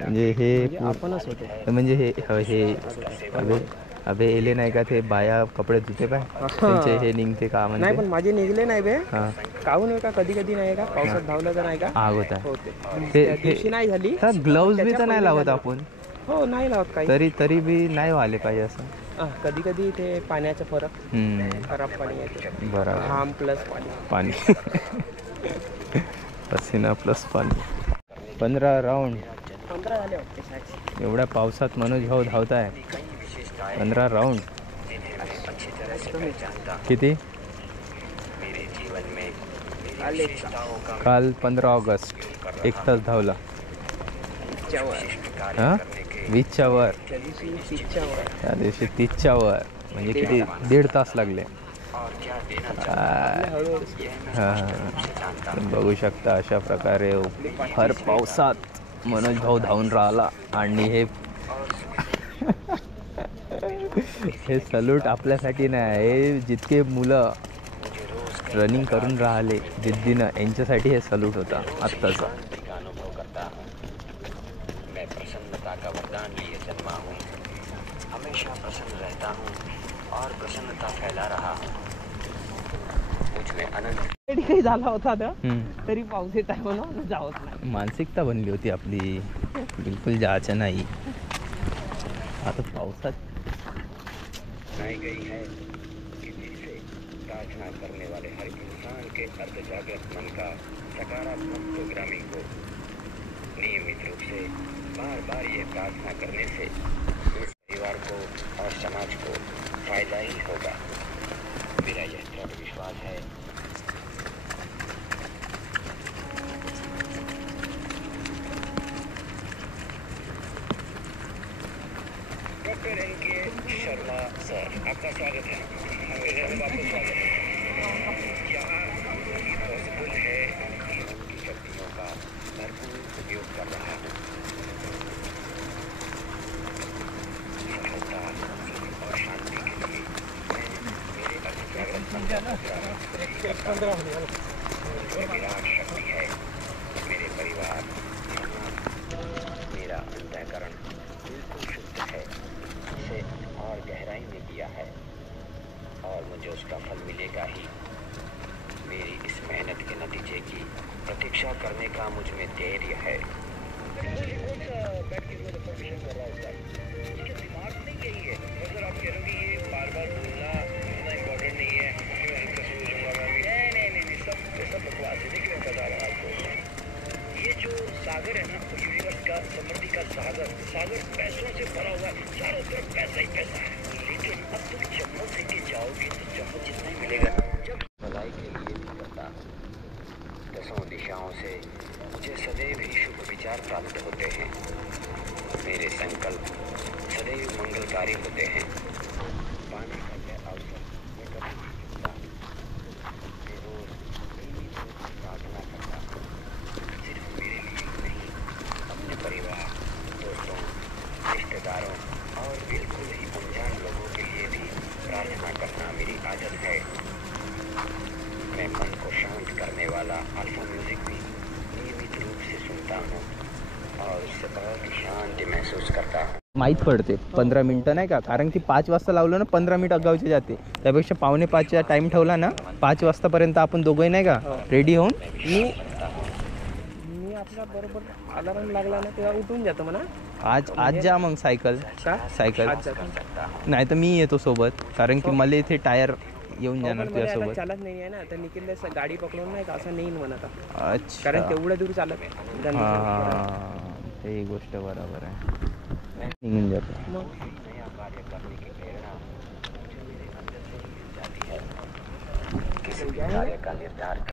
म्हणजे हे आपणच होतो. म्हणजे हे अबे अबे एले नाही का ते बाया कपडे धुते पाय त्यांचे हे निघते का नाही म्हणजे पण माझे निघले नाही बे. हां काहून आहे का कधी कधी नाही का पावसात धावलं तर नाही का आग होत होते. आहे त्या दिवशी नाही झाली. तर ग्लव्ज बी त्याच्या तर नाही पहिले लावत झालं. आपण हो नाही लावत काही. तरी बी नाही व्हायला पाहिजे असं. कधी कधी ते पाण्याचा फरक खराब पाणी येते. बरोबर घाम प्लस पाणी. पाणी पसीना प्लस पाणी 15 राऊंड 15 झाले वाटते साहेब. एवढ्या पावसात मनोज भाऊ धावताय 15 राऊंड किती काल 15 ऑगस्ट 1 तास धावला हां 20च्या वर त्या दिवशी 30च्या वर. त्या दिवशी 30च्या वर म्हणजे किती 1.5 तास लागले. हां बघू शकता अशा प्रकारे भर पावसात मनोज भाऊ धावून राहिला आणि हे सल्यूट आपल्यासाठी नाही हे जितके मुलं रनिंग करून राहिले जिद्दीनं यांच्यासाठी हे सल्यूट होता आत्ताचा. मैं प्रसन्नता का वरदान लिए जन्मा हूँ, हमेशा प्रसन्न रहता हूँ और प्रसन्नता फैला रहा हूँ. मुझ में अनंत काही झाला होता तरी पाऊस येत आहे म्हणून जावत नाही. मानसिकता बनली होती आपली बिलकुल जायचं नाही. आता पावसात बनाई गई है कि दिल से प्रार्थना करने वाले हर इंसान के अर्धजागृत मन का सकारात्मक प्रोग्रामिंग को नियमित रूप से बार बार ये प्रार्थना करने से इस परिवार को और समाज को फायदा ही होगा. मेरा यह दृढ़ विश्वास है. डॉक्टर एन के शर्मा सर आपका स्वागत है. वापस स्वागत है. यहाँ पॉसिबल है कि उनकी शक्तियों का भरपूर उपयोग कर रहा हूँ. सफलता और शांति के लिए मैं मेरे अर्धजागृत मन का विराट शक्ति है. मेरे परिवार मेरा अंतःकरण बिल्कुल शुद्ध है. इसे और गहराई में दिया है और मुझे उसका फल मिलेगा ही. मेरी इस मेहनत के नतीजे की प्रतीक्षा करने का मुझ में धैर्य है. अगर आप कह रहे हो कि ये बार बार बोलना इतना इम्पोर्टेंट नहीं है, नहीं सब बकवास है. देखिए मैं बता रहा हूँ आपको, ये जो सागर है ना यूनिवर्स का समृद्धि का सागर पैसों से भरा हुआ है. चारों तरफ पैसा ही पैसा है. लेकिन अब तुम चम्मच लेके जाओगे तो चम्मच जितना ही मिलेगा ना. जब भलाई के लिए भी करता हूँ. दसों दिशाओं से मुझे सदैव ही शुभ विचार प्राप्त होते हैं. मेरे संकल्प सदैव मंगलकारी होते हैं. पाने का यह अवसर मैं कभी नहीं चुकता. मैं रोज प्रार्थना करता हूँ. सिर्फ मेरे लिए ही नहीं, अपने परिवार, दोस्तों, रिश्तेदारों और बिल्कुल ही अनजान लोगों के लिए भी प्रार्थना करना मेरी आदत है. मैं मन को शांत करने वाला अल्फा म्यूजिक भी नियमित रूप से सुनता हूँ और उससे बहुत ही शांति महसूस करता हूँ. माहीत पडते 15 मिनटं नाही का, कारण की 5 वाजता लावलं ना 15 मिनिट अगावचे जाते. त्यापेक्षा 4:45चा टाईम ठेवला ना 5 वाजतापर्यंत आपण दोघंही नाही का रेडी होऊन मी आपला बरोबर अलार्म लागला ना तेव्हा उठून जातो म्हणा. आज जा मग सायकल आज जातो. नाही तर मी येतो सोबत, कारण की मला इथे टायर येऊन जाणार पण मला आता तुझ्यासोबत. चालत नाही आहे ना तर निखिल गाडी पकडून नाही का असं नेईन म्हणत. अच्छा कारण तेवढं दूर चालत हां ही गोष्ट बरोबर आहे. निघून जातो. मग नया कार्य करने की प्रेरणा मुझे मेरे अंदर से ही मिल जाती है. किसी भी कार्य का निर्धार